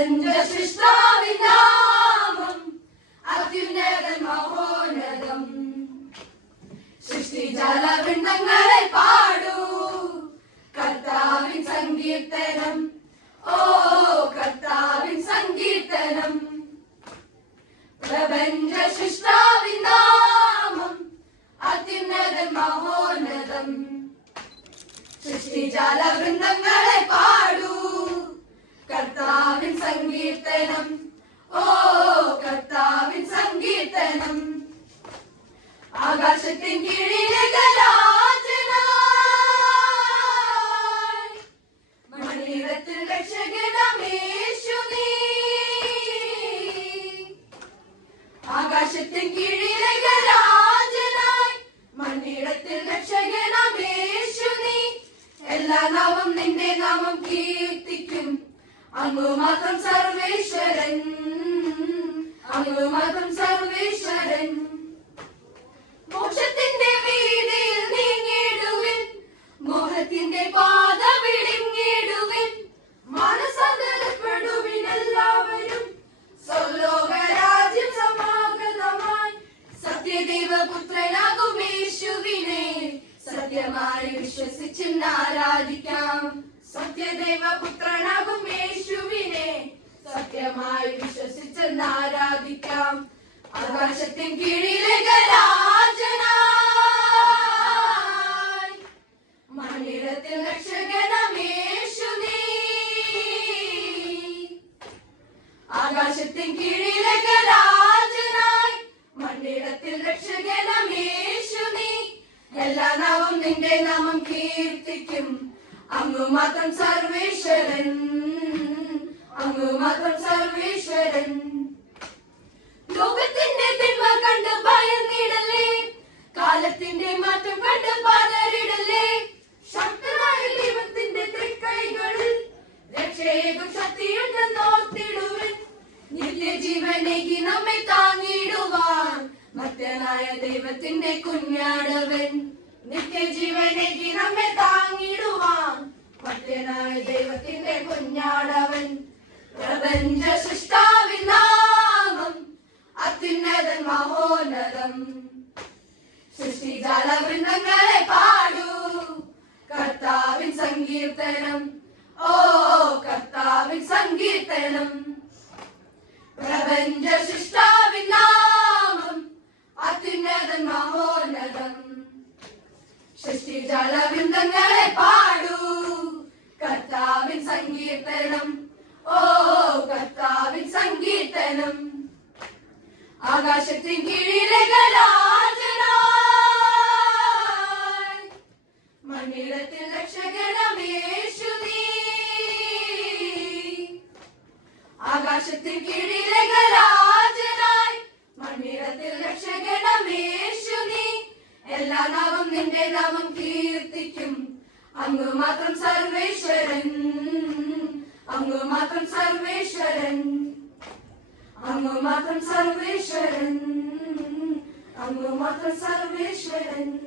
പ്രപഞ്ച സൃഷ്ടാവിനാമം അത്യുന്നതൻ മഹോന്നതം. സൃഷ്ടിജാല വൃന്ദങ്ങളെ പാടൂ കർത്താവിൻ സങ്കീർത്തനം. ഓ കർത്താവിൻ സങ്കീർത്തനം. പ്രപഞ്ച സൃഷ്ടാവിനാമം അത്യുന്നതൻ മഹോന്നതം. സൃഷ്ടിജാല വൃന്ദങ്ങളെ പാടൂ കർത്താവിൻ സങ്കീർത്തനം. ഓ കർത്താവിൻ സങ്കീർത്തനം. ആകാശത്തിൻ കീഴിലെ ഗലാജനായി മണിരത്തിൽ രക്ഷകനമേശു നീ. ആകാശത്തിൻ കീഴിലെ ഗലാജനായി മണിരത്തിൽ രക്ഷകനമേശു നീ. എല്ലാ നാമം നിന്റെ നാമം കീർത്തിക്കും. അങ്ങു മാത്രം സർവേശ്വരൻ. അങ്ങു മാത്രം സർവേശ്വരൻ. മോക്ഷത്തിന്റെ വീതിയിൽ നീങ്ങിടുവിൻ. മോഹത്തിന്റെ പാത വിഴുങ്ങിടുവിൻ. മനസ്സകലപ്പെടുവിൻ എല്ലാവരും. സ്വർലോകരാജ്യം സമാഗതമായി സത്യദൈവപുത്രനാകും യേശുവിനെ സത്യമായി വിശ്വസിച്ച് ആരാധിക്കാം. സത്യദൈവപുത്രനാകും യേശുവിനെ സത്യമായി വിശ്വസിച്ച് ആരാധിക്കാം. ആകാശത്തിൻ കീഴിലെ ഗരാജനായി മണിരത്തിൽ രക്ഷകനമേശു നീ. ആകാശത്തിൻ കീഴിലെ ഗരാജനായി മണിരത്തിൽ രക്ഷകനമേശു നീ. എല്ലാ നാമം നിന്റെ നാമം കീർത്തിക്കും. അങ്ങു മാത്രം സർവേശ്വരൻ. അങ്ങു മാത്രം സർവേശ്വരൻ. ലോകത്തിന്റെ തിന്മ കണ്ട് ഭയന്നിടല്ലേ. കാലത്തിന്റെ മാറ്റം കണ്ട് പതറിടല്ലേ. ശക്തനായ ദൈവത്തിന്റെ തൃക്കൈകളിൽ രക്ഷയേകും ശക്തിയുണ്ടെന്നോർത്തിടുവിൻ. നിത്യജീവനേകി നമ്മെ താങ്ങിടുവാൻ മർത്യനായ ദൈവത്തിന്റെ കുഞ്ഞാടവൻ. നിത്യജീവനേകി നമ്മെ താങ്ങിടുവാൻ മർത്യനായ ദൈവത്തിന്റെ കുഞ്ഞാടവൻ. പ്രപഞ്ച സൃഷ്ടാവിൻ നാമം അത്യുന്നതൻ മഹോന്നതം. സൃഷ്ടിജാല വൃന്ദങ്ങളെ പാടൂ കർത്താവിൻ സങ്കീർത്തനം. ഓ കർത്താവിൻ സങ്കീർത്തനം. പ്രപഞ്ച സൃഷ്ടാവിൻ നാമം അത്യുന്നതൻ മഹോന്നതം. സൃഷ്ടിജാല വൃന്ദങ്ങളെ പാടൂ കർത്താവിൻ സങ്കീർത്തനം. ഓ കർത്താവിൻ സങ്കീർത്തനം. ആകാശത്തിൻ കീഴിലെ ഗലാജനായി മണിരത്തിൽ രക്ഷകനമേശു നീ. ആകാശത്തിൻ കീഴിലെ ഗലാജനായി മണിരത്തിൽ രക്ഷകനമേശു നീ. എല്ലാ നാമം നിന്റെ നാമം കീർത്തിക്കും. അങ്ങു മാത്രം സർവേശ്വരൻ. അങ്ങു മാത്രം സർവേശ്വരൻ. അങ്ങു മാത്രം സർവേശ്വരൻ. അങ്ങു മാത്രം സർവേശ്വരൻ.